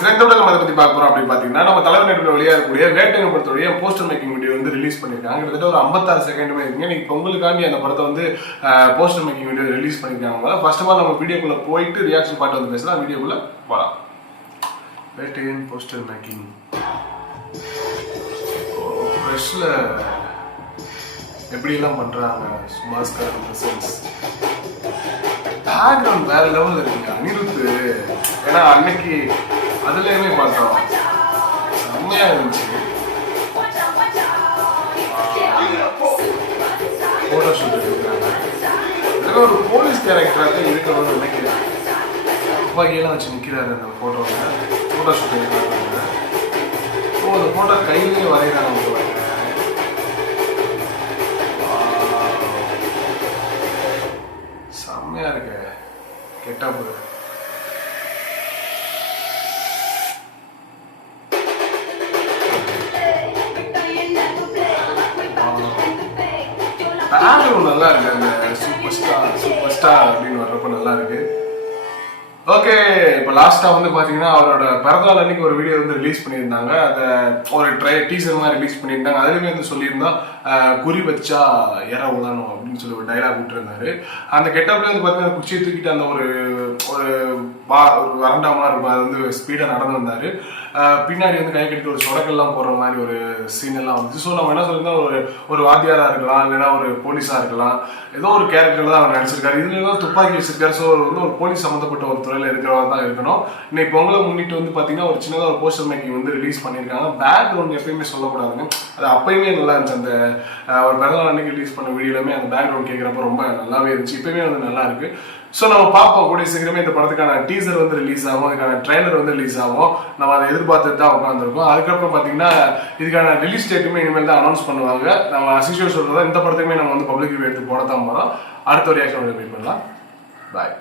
பேசுறேன். இந்த நம்ம அதை பத்தி பார்க்க போறோம் அப்படின்னு பாத்தீங்கன்னா, நம்ம தலைவர் நெட்ல வெளியா இருக்கக்கூடிய வேட்டையன் படத்துடைய போஸ்டர் மேக்கிங் வீடியோ வந்து ரிலீஸ் பண்ணிருக்காங்க. கிட்டத்தட்ட ஒரு 56 செகண்டுமே இருக்குங்க. இன்னைக்கு பொங்கலுக்காண்டி அந்த படத்தை வந்து போஸ்டர் மேக்கிங் வீடியோ ரிலீஸ் பண்ணிருக்காங்க. ஃபர்ஸ்ட் ஆஃப் ஆல் நம்ம வீடியோக்குள்ள போயிட்டு ரியாக்ஷன் பார்ட் வந்து பேசலாம். வீடியோக்குள்ள போலாம். வேட்டையன் போஸ்டர் மேக்கிங் ஃப்ரெஷ்ல எப்படி எல்லாம் பண்றாங்க. சுமாஸ்கர் பிரசன்ஸ் பேக்ரவுண்ட் வேற லெவல் இருக்குங்க. அனிருத்து ஏன்னா அன்னைக்கு அதுலயுமே பார்த்தோம், செம்மையா இருந்துச்சு. போட்டோ ஷூட் எடுக்கிறாங்க. இதெல்லாம் ஒரு போலீஸ் கேரக்டராக இருக்கணும்னு நினைக்கிறேன். துப்பாக்கியெல்லாம் வச்சு நிற்கிறாரு அந்த போட்டோவில். போட்டோ ஷூட் எடுக்கிறாங்க. அந்த போட்டோ கையிலேயே வரைகிறாங்க. செம்மையா இருக்கு கெட்டப். பேக்ரவுண்ட் நல்லா இருக்கு. அந்த சூப்பர் ஸ்டார் அப்படின்னு வர்றப்ப நல்லா இருக்கு. ஓகே, இப்போ லாஸ்டா வந்து பாத்தீங்கன்னா அவரோட பிறந்தநாள் அன்னைக்கு ஒரு வீடியோ வந்து ரிலீஸ் பண்ணியிருந்தாங்க. அதை ஒரு டீசர் மாதிரி ரிலீஸ் பண்ணியிருந்தாங்க. அதுலேயுமே வந்து சொல்லியிருந்தா குறி வச்சா ஏற உதாரணம் அப்படின்னு சொல்லி ஒரு டைலாக் விட்டுருந்தாரு. அந்த கெட்டப்ல வந்து பார்த்தீங்கன்னா குச்சியை தூக்கிட்டு அந்த ஒரு வரண்டாமா இருக்கும், அது வந்து ஸ்பீடாக நடந்து வந்தாரு. பின்னாடி வந்து கை கட்டிட்டு ஒரு சொடக்கெல்லாம் போடுற மாதிரி ஒரு சீன் எல்லாம் வந்துச்சு. ஸோ நம்ம என்ன சொல்லியிருந்தா ஒரு வாத்தியாரா இருக்கலாம், இல்லைன்னா ஒரு போலீஸா இருக்கலாம், ஏதோ ஒரு கேரக்டர் தான் அவர் நடிச்சிருக்காரு. இதுல தான் துப்பாக்கி வச்சிருக்காரு. ஸோ வந்து ஒரு போலீஸ் சம்மந்தப்பட்ட ஒரு துறையில இருக்கிறவா தான் இருக்கணும். இன்னைக்கு பொங்கலை முன்னிட்டு வந்து பாத்தீங்கன்னா ஒரு சின்னதாக ஒரு போஸ்டர் மேக்கிங் வந்து ரிலீஸ் பண்ணியிருக்காங்க. பேக்ரவுண்ட் எப்பயுமே சொல்லக்கூடாதுங்க. அது அப்பயுமே நல்லா இருந்துச்சு. அந்த ஒரு பிறந்தநாள் அன்னைக்கு ரிலீஸ் பண்ண வீடியோலுமே அந்த பேக்ரவுண்ட் கேட்குறப்ப ரொம்ப நல்லாவே இருந்துச்சு. இப்பயுமே வந்து நல்லா இருக்கு. ஸோ நம்ம பார்ப்போம். கூடிய சீக்கிரமே இந்த படத்துக்கான டீசர் வந்து ரிலீஸ் ஆகும், அதுக்கான ட்ரெய்லர் வந்து ரிலீஸ் ஆகும். நம்ம அதை எதிர்பார்த்துட்டு தான் உட்காந்துருக்கோம். அதுக்கப்புறம் பார்த்தீங்கன்னா இதுக்கான ரிலீஸ் டேட்டுமே இனிமேல் தான் அனௌன்ஸ் பண்ணுவாங்க. நம்ம அசிஷுவல் சொல்றதா இந்த படத்துக்குமே நம்ம வந்து பப்ளிக் ரிவ்யூ எடுத்து போட தான் போகிறோம். அடுத்த ஒரு ரியாக்ஷன் வெயிட் பண்ணலாம். பாய்.